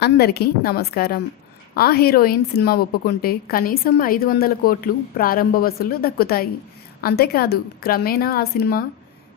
అందరికీ నమస్కారం. ఆ హీరోయిన్ సినిమా ఒప్పుకుంటే కనీసం ఐదు వందల కోట్లు ప్రారంభ వసూళ్ళు దక్కుతాయి. అంతేకాదు క్రమేణా ఆ సినిమా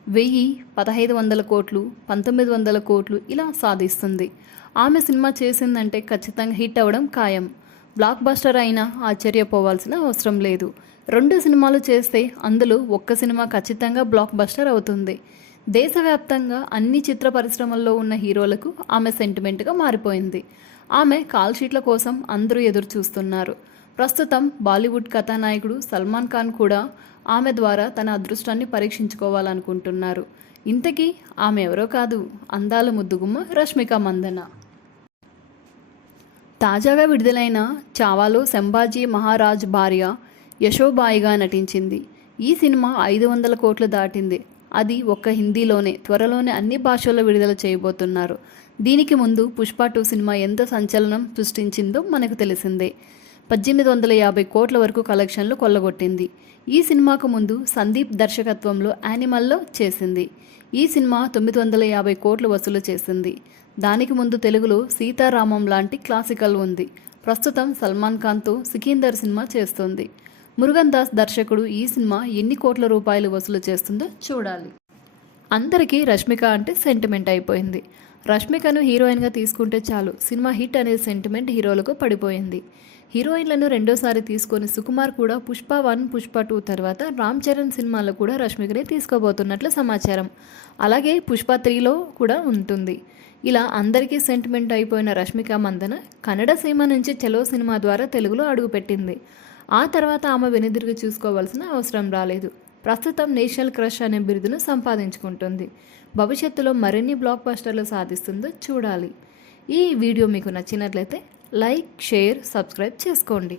వెయ్యి పదహైదు వందల కోట్లు పంతొమ్మిది వందల కోట్లు ఇలా సాధిస్తుంది. ఆమె సినిమా చేసిందంటే ఖచ్చితంగా హిట్ అవ్వడం ఖాయం. బ్లాక్ బస్టర్ అయినా ఆశ్చర్యపోవాల్సిన అవసరం లేదు. రెండు సినిమాలు చేస్తే అందులో ఒక్క సినిమా ఖచ్చితంగా బ్లాక్ బస్టర్ అవుతుంది. దేశవ్యాప్తంగా అన్ని చిత్ర పరిశ్రమల్లో ఉన్న హీరోలకు ఆమె సెంటిమెంట్గా మారిపోయింది. ఆమె కాల్ షీట్ల కోసం అందరూ ఎదురు చూస్తున్నారు ప్రస్తుతం బాలీవుడ్ కథానాయకుడు సల్మాన్ ఖాన్ కూడా ఆమె ద్వారా తన అదృష్టాన్ని పరీక్షించుకోవాలనుకుంటున్నారు. ఇంతకీ ఆమె ఎవరో కాదు అందాల ముద్దుగుమ్మ రష్మిక మందన. తాజాగా విడుదలైన చావాలో సంభాజీ మహారాజ్ భార్య యశోబాయిగా నటించింది. ఈ సినిమా ఐదు వందల కోట్లు దాటింది. అది ఒక్క హిందీలోనే త్వరలోనే అన్ని భాషల్లో విడుదల చేయబోతున్నారు. దీనికి ముందు పుష్ప టూ సినిమా ఎంత సంచలనం సృష్టించిందో మనకు తెలిసిందే. పద్దెనిమిది వందల యాభై కోట్ల వరకు కలెక్షన్లు కొల్లగొట్టింది. ఈ సినిమాకు ముందు సందీప్ దర్శకత్వంలో యానిమల్లో చేసింది. ఈ సినిమా తొమ్మిది వందల యాభై కోట్లు వసూలు చేసింది. దానికి ముందు తెలుగులో సీతారామం లాంటి క్లాసికల్ ఉంది. ప్రస్తుతం సల్మాన్ ఖాన్తో సికిందర్ సినిమా చేస్తోంది. మురుగన్ దాస్ దర్శకుడు ఈ సినిమా ఎన్ని కోట్ల రూపాయలు వసూలు చేస్తుందో చూడాలి. అందరికీ రష్మిక అంటే సెంటిమెంట్ అయిపోయింది. రష్మికను హీరోయిన్గా తీసుకుంటే చాలు సినిమా హిట్ అనే సెంటిమెంట్ హీరోలకు పడిపోయింది. హీరోయిన్లను రెండోసారి తీసుకొని సుకుమార్ కూడా పుష్ప వన్ పుష్ప టూ తర్వాత రామ్ చరణ్ సినిమాలో కూడా రష్మికనే తీసుకోబోతున్నట్లు సమాచారం. అలాగే పుష్ప త్రీలో కూడా ఉంటుంది. ఇలా అందరికీ సెంటిమెంట్ అయిపోయిన రష్మిక మందన కన్నడ సీమ నుంచి చలో సినిమా ద్వారా తెలుగులో అడుగుపెట్టింది. ఆ తర్వాత ఆమె వెనుదిరిగి చూసుకోవాల్సిన అవసరం రాలేదు. ప్రస్తుతం నేషనల్ క్రష్ అనే బిరుదును సంపాదించుకుంటుంది. భవిష్యత్తులో మరిన్ని బ్లాక్ బస్టర్లు సాధిస్తుందో చూడాలి. ఈ వీడియో మీకు నచ్చినట్లయితే లైక్ షేర్ సబ్స్క్రైబ్ చేసుకోండి.